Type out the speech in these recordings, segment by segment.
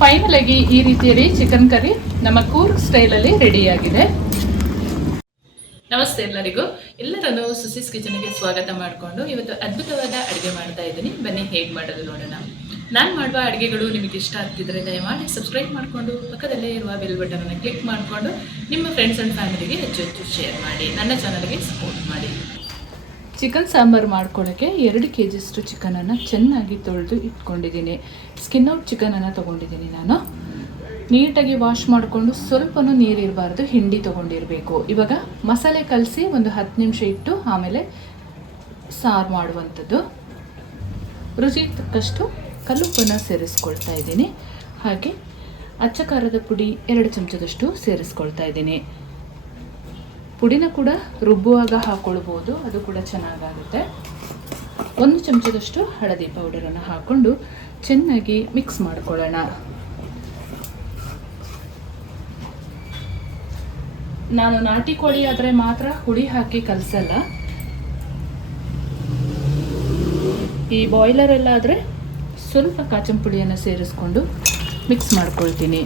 Final ಆಗಿ ಈ ರೀತಿಯಲ್ಲಿ ಚಿಕನ್ ಕರಿ ನಮ್ಮ ಕೂರ್ಗ್ ಸ್ಟೈಲಲ್ಲಿ ರೆಡಿಯಾಗಿದೆ. ನಮಸ್ತೆ ಎಲ್ಲರನ್ನು ಸುಸಿಸ್ ಕಿಚನ್ಗೆ ಸ್ವಾಗತ ಮಾಡಿಕೊಂಡು ಇವತ್ತು ಅದ್ಭುತವಾದ ಅಡುಗೆ ಮಾಡ್ತಾ ಇದ್ದೀನಿ. ಬನ್ನಿ ಹೇಗೆ ಮಾಡೋದು ನೋಡೋಣ. ನಾನು ಮಾಡುವ ಅಡುಗೆಗಳು ನಿಮಗೆ ಇಷ್ಟ ಆಗ್ತಿದ್ರೆ ದಯಮಾಡಿ ಸಬ್ಸ್ಕ್ರೈಬ್ ಮಾಡಿಕೊಂಡು ಪಕ್ಕದಲ್ಲೇ ಇರುವ ಬೆಲ್ ಬಟನ್ ಅನ್ನು ಕ್ಲಿಕ್ ಮಾಡಿಕೊಂಡು ನಿಮ್ಮ ಫ್ರೆಂಡ್ಸ್ ಆ್ಯಂಡ್ ಫ್ಯಾಮಿಲಿಗೆ ಹೆಚ್ಚು ಶೇರ್ ಮಾಡಿ, ನನ್ನ ಚಾನಲ್ಗೆ ಸಪೋರ್ಟ್ ಮಾಡಿ. ಚಿಕನ್ ಸಾಂಬಾರು ಮಾಡ್ಕೊಳ್ಳೋಕ್ಕೆ 2 kg ಚಿಕನನ್ನು ಚೆನ್ನಾಗಿ ತೊಳೆದು ಇಟ್ಕೊಂಡಿದ್ದೀನಿ. ಸ್ಕಿನ್ ಔಟ್ ಚಿಕನನ್ನು ತೊಗೊಂಡಿದ್ದೀನಿ. ನಾನು ನೀಟಾಗಿ ವಾಶ್ ಮಾಡಿಕೊಂಡು ಸ್ವಲ್ಪನೂ ನೀರಿರಬಾರ್ದು, ಹಿಂಡಿ ತೊಗೊಂಡಿರಬೇಕು. ಇವಾಗ ಮಸಾಲೆ ಕಲಸಿ ಒಂದು 10 ನಿಮಿಷ ಇಟ್ಟು ಆಮೇಲೆ ಸಾರು ಮಾಡುವಂಥದ್ದು. ರುಚಿಗೆ ತಕ್ಕಷ್ಟು ಕಲ್ಲುಪ್ಪನ್ನು ಸೇರಿಸ್ಕೊಳ್ತಾ ಇದ್ದೀನಿ. ಹಾಗೆ ಅಚ್ಚ ಖಾರದ ಪುಡಿ 2 ಚಮಚದಷ್ಟು ಸೇರಿಸ್ಕೊಳ್ತಾ ಇದ್ದೀನಿ. ಪುಡಿನ ಕೂಡ ರುಬ್ಬುವಾಗ ಹಾಕ್ಕೊಳ್ಬೋದು, ಅದು ಕೂಡ ಚೆನ್ನಾಗಾಗುತ್ತೆ. 1 ಚಮಚದಷ್ಟು ಹಳದಿ ಪೌಡರನ್ನು ಹಾಕ್ಕೊಂಡು ಚೆನ್ನಾಗಿ ಮಿಕ್ಸ್ ಮಾಡ್ಕೊಳ್ಳೋಣ. ನಾನು ನಾಟಿ ಕೋಳಿ ಆದರೆ ಮಾತ್ರ ಹುಳಿ ಹಾಕಿ ಕಲಸಲ್ಲ. ಈ ಬಾಯ್ಲರ್ ಎಲ್ಲ ಆದರೆ ಸ್ವಲ್ಪ ಕಾಚಂ ಪುಡಿಯನ್ನು ಸೇರಿಸ್ಕೊಂಡು ಮಿಕ್ಸ್ ಮಾಡ್ಕೊಳ್ತೀನಿ.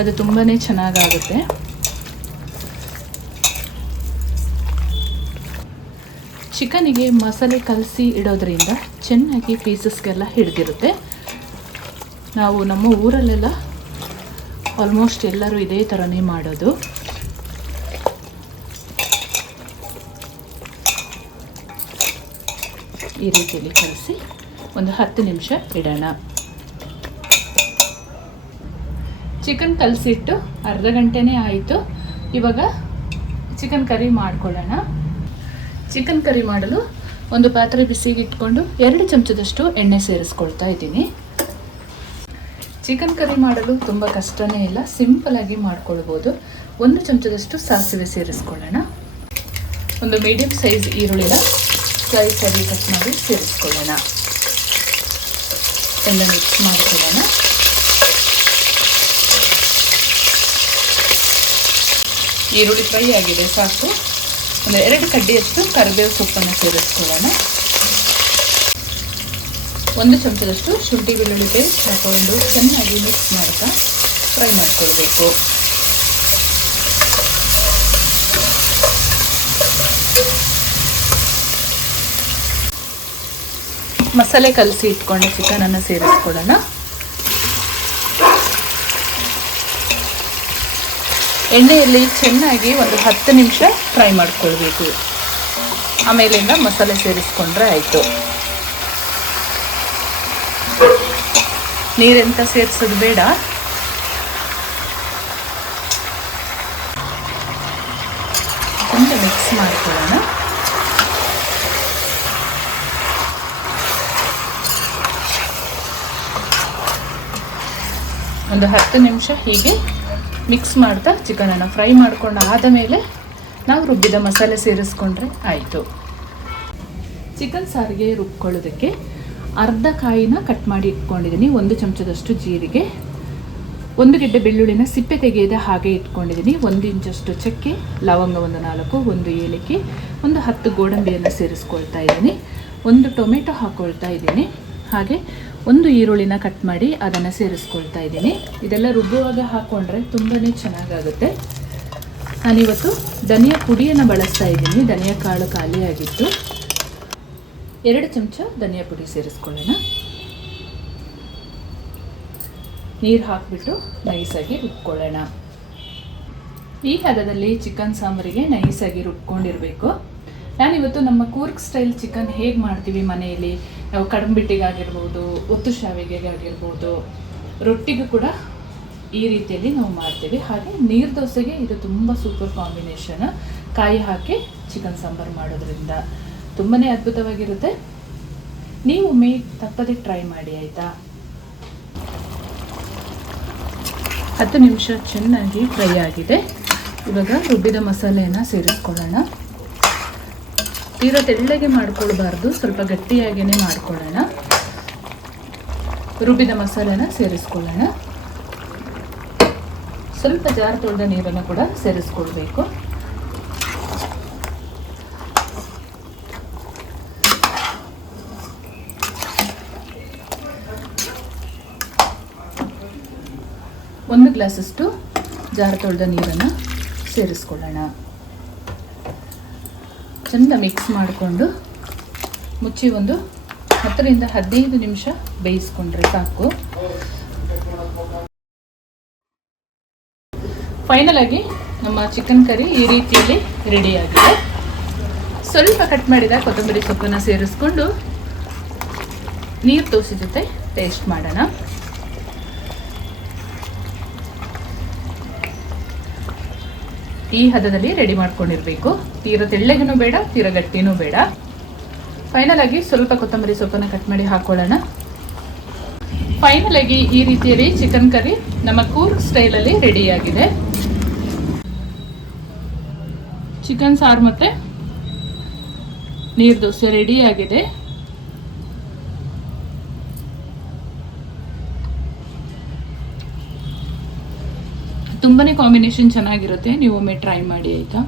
ಅದು ತುಂಬಾ ಚೆನ್ನಾಗಾಗುತ್ತೆ. ಚಿಕನಿಗೆ ಮಸಾಲೆ ಕಲಸಿ ಇಡೋದ್ರಿಂದ ಚೆನ್ನಾಗಿ ಪೀಸಸ್ಗೆಲ್ಲ ಹಿಡಿದಿರುತ್ತೆ. ನಾವು ನಮ್ಮ ಊರಲ್ಲೆಲ್ಲ ಆಲ್ಮೋಸ್ಟ್ ಎಲ್ಲರೂ ಇದೇ ಥರನೇ ಮಾಡೋದು. ಈ ರೀತಿಯಲ್ಲಿ ಕಲಸಿ ಒಂದು 10 ನಿಮಿಷ ಇಡೋಣ. ಚಿಕನ್ ಕಲಸಿಟ್ಟು ಅರ್ಧ ಗಂಟೆನೇ ಆಯಿತು. ಇವಾಗ ಚಿಕನ್ ಕರಿ ಮಾಡ್ಕೊಳ್ಳೋಣ. ಚಿಕನ್ ಕರಿ ಮಾಡಲು ಒಂದು ಪಾತ್ರೆ ಬಿಸಿಗೆ ಇಟ್ಕೊಂಡು 2 ಚಮಚದಷ್ಟು ಎಣ್ಣೆ ಸೇರಿಸ್ಕೊಳ್ತಾ ಇದ್ದೀನಿ. ಚಿಕನ್ ಕರಿ ಮಾಡಲು ತುಂಬ ಕಷ್ಟನೇ ಇಲ್ಲ, ಸಿಂಪಲಾಗಿ ಮಾಡ್ಕೊಳ್ಬೋದು. 1 ಚಮಚದಷ್ಟು ಸಾಸಿವೆ ಸೇರಿಸ್ಕೊಳ್ಳೋಣ. ಒಂದು ಮೀಡಿಯಂ ಸೈಜ್ ಈರುಳ್ಳಿನ ಸ್ಲೈಸ್ ಆಗಿ ಕಟ್ ಮಾಡಿ ಸೇರಿಸ್ಕೊಳ್ಳೋಣ. ಎಲ್ಲ ಮಿಕ್ಸ್ ಮಾಡ್ಕೊಳ್ಳೋಣ. ಈರುಳ್ಳಿ ಫ್ರೈ ಆಗಿದೆ, ಸಾಕು. ಒಂದು 2 ಕಡ್ಡಿಯಷ್ಟು ಕರಿಬೇವು ಸೊಪ್ಪನ್ನು ಸೇರಿಸ್ಕೊಳ್ಳೋಣ. 1 ಚಮಚದಷ್ಟು ಶುಂಠಿ ಬೆಳ್ಳುಳ್ಳಿ ಪೇಸ್ಟ್ ಹಾಕೊಂಡು ಚೆನ್ನಾಗಿ ಮಿಕ್ಸ್ ಮಾಡ್ತಾ ಫ್ರೈ ಮಾಡ್ಕೊಳ್ಬೇಕು. ಮಸಾಲೆ ಕಲಸಿ ಇಟ್ಕೊಂಡು ಚಿಕನನ್ನು ಸೇರಿಸ್ಕೊಳ್ಳೋಣ. ಎಣ್ಣೆಯಲ್ಲಿ ಚೆನ್ನಾಗಿ ಒಂದು 10 ನಿಮಿಷ ಫ್ರೈ ಮಾಡ್ಕೊಳ್ಬೇಕು. ಆಮೇಲಿಂದ ಮಸಾಲೆ ಸೇರಿಸ್ಕೊಂಡ್ರೆ ಆಯಿತು. ನೀರೆಂತ ಸೇರಿಸೋದು ಬೇಡ. ತುಂಬ ಮಿಕ್ಸ್ ಮಾಡ್ಕೊಳ್ಳೋಣ. ಒಂದು 10 ನಿಮಿಷ ಹೀಗೆ ಮಿಕ್ಸ್ ಮಾಡ್ತಾ ಚಿಕನನ್ನು ಫ್ರೈ ಮಾಡ್ಕೊಂಡು ಆದ ಮೇಲೆ ನಾವು ರುಬ್ಬಿದ ಮಸಾಲೆ ಸೇರಿಸ್ಕೊಂಡ್ರೆ ಆಯಿತು. ಚಿಕನ್ ಸಾರಿಗೆ ರುಬ್ಕೊಳ್ಳೋದಕ್ಕೆ ಅರ್ಧ ಕಾಯಿನ ಕಟ್ ಮಾಡಿ ಇಟ್ಕೊಂಡಿದ್ದೀನಿ. 1 ಚಮಚದಷ್ಟು ಜೀರಿಗೆ, 1 ಗೆಡ್ಡೆ ಬೆಳ್ಳುಳ್ಳಿನ ಸಿಪ್ಪೆ ತೆಗೆಯದೆ ಹಾಗೆ ಇಟ್ಕೊಂಡಿದ್ದೀನಿ. 1 ಇಂಚಷ್ಟು ಚಕ್ಕೆ, ಲವಂಗ 4, 1 ಏಲಕ್ಕಿ, ಒಂದು 10 ಗೋಡಂಬಿಯನ್ನು ಸೇರಿಸ್ಕೊಳ್ತಾ ಇದ್ದೀನಿ. 1 ಟೊಮೆಟೊ ಹಾಕ್ಕೊಳ್ತಾ ಇದ್ದೀನಿ. ಹಾಗೆ 1 ಈರುಳ್ಳಿನ ಕಟ್ ಮಾಡಿ ಅದನ್ನು ಸೇರಿಸ್ಕೊಳ್ತಾ ಇದ್ದೀನಿ. ಇದೆಲ್ಲ ರುಬ್ಬುವಾಗ ಹಾಕ್ಕೊಂಡ್ರೆ ತುಂಬಾ ಚೆನ್ನಾಗಾಗುತ್ತೆ. ನಾನಿವತ್ತು ಧನಿಯಾ ಪುಡಿಯನ್ನು ಬಳಸ್ತಾ ಇದ್ದೀನಿ. ಧನಿಯಾ ಕಾಳು ಖಾಲಿಯಾಗಿತ್ತು. 2 ಚಮಚ ಧನಿಯಾ ಪುಡಿ ಸೇರಿಸ್ಕೊಳ್ಳೋಣ. ನೀರು ಹಾಕಿಬಿಟ್ಟು ನೈಸಾಗಿ ರುಬ್ಕೊಳ್ಳೋಣ. ಈ ಹದದಲ್ಲಿ ಚಿಕನ್ ಸಾಂಬಾರಿಗೆ ನೈಸಾಗಿ ರುಬ್ಕೊಂಡಿರಬೇಕು. ನಾನಿವತ್ತು ನಮ್ಮ ಕೂರ್ಗ್ ಸ್ಟೈಲ್ ಚಿಕನ್ ಹೇಗೆ ಮಾಡ್ತೀವಿ ಮನೆಯಲ್ಲಿ, ನಾವು ಕಡಂಬಿಟ್ಟಿಗಾಗಿರ್ಬೋದು, ಒತ್ತು ಶಾವಿಗೆಗಾಗಿರ್ಬೋದು, ರೊಟ್ಟಿಗೂ ಕೂಡ ಈ ರೀತಿಯಲ್ಲಿ ನಾವು ಮಾಡ್ತೀವಿ. ಹಾಗೆ ನೀರು ದೋಸೆಗೆ ಇದು ತುಂಬ ಸೂಪರ್ ಕಾಂಬಿನೇಷನ್. ಕಾಯಿ ಹಾಕಿ ಚಿಕನ್ ಸಾಂಬಾರು ಮಾಡೋದ್ರಿಂದ ತುಂಬಾ ಅದ್ಭುತವಾಗಿರುತ್ತೆ. ನೀವು ತಪ್ಪದೆ ಟ್ರೈ ಮಾಡಿ, ಆಯಿತಾ? 10 ನಿಮಿಷ ಚೆನ್ನಾಗಿ ಫ್ರೈ ಆಗಿದೆ. ಇವಾಗ ರುಬ್ಬಿದ ಮಸಾಲೆಯನ್ನು ಸೇರಿಸ್ಕೊಳ್ಳೋಣ. ತೀರಾ ತೆಳ್ಳಗೆ ಮಾಡ್ಕೊಳ್ಬಾರ್ದು, ಸ್ವಲ್ಪ ಗಟ್ಟಿಯಾಗಿಯೇ ಮಾಡ್ಕೊಳ್ಳೋಣ. ರುಬ್ಬಿದ ಮಸಾಲೆನ ಸೇರಿಸ್ಕೊಳ್ಳೋಣ. ಸ್ವಲ್ಪ ಜಾರ್ ತೊಳೆದ ನೀರನ್ನು ಕೂಡ ಸೇರಿಸ್ಕೊಳ್ಬೇಕು. 1 ಗ್ಲಾಸಷ್ಟು ಜಾರು ತೊಳೆದ ನೀರನ್ನು ಸೇರಿಸ್ಕೊಳ್ಳೋಣ. ಚೆಂದ ಮಿಕ್ಸ್ ಮಾಡಿಕೊಂಡು ಮುಚ್ಚಿ ಒಂದು 10 ರಿಂದ 15 ನಿಮಿಷ ಬೇಯಿಸ್ಕೊಂಡ್ರೆ ಸಾಕು. ಫೈನಲ್ ಆಗಿ ನಮ್ಮ ಚಿಕನ್ ಕರಿ ಈ ರೀತಿಯಲ್ಲಿ ರೆಡಿಯಾಗಿದೆ. ಸ್ವಲ್ಪ ಕಟ್ ಮಾಡಿದ ಕೊತ್ತಂಬರಿ ಸೊಪ್ಪನ್ನು ಸೇರಿಸ್ಕೊಂಡು ನೀರು ದೋಸೆ ಜೊತೆ ಟೇಸ್ಟ್ ಮಾಡೋಣ. ಈ ಹದದಲ್ಲಿ ರೆಡಿ ಮಾಡ್ಕೊಂಡಿರಬೇಕು. ತೀರ ತೆಳ್ಳಗೆನೂ ಬೇಡ, ತೀರ ಗಟ್ಟಿನೂ ಬೇಡ. ಫೈನಲ್ ಆಗಿ ಸ್ವಲ್ಪ ಕೊತ್ತಂಬರಿ ಸೊಪ್ಪನ್ನು ಕಟ್ ಮಾಡಿ ಹಾಕೊಳ್ಳೋಣ. ಫೈನಲ್ ಆಗಿ ಈ ರೀತಿಯಲ್ಲಿ ಚಿಕನ್ ಕರಿ ನಮ್ಮ ಕೂರ್ಗ್ ಸ್ಟೈಲಲ್ಲಿ ರೆಡಿಯಾಗಿದೆ. ಚಿಕನ್ ಸಾರು ಮತ್ತು ನೀರು ದೋಸೆ ರೆಡಿಯಾಗಿದೆ. ತುಂಬಾನೇ ಕಾಂಬಿನೇಷನ್ ಚೆನ್ನಾಗಿರುತ್ತೆ. ನೀವು ಒಮ್ಮೆ ಟ್ರೈ ಮಾಡಿ ಆಯಿತಾ.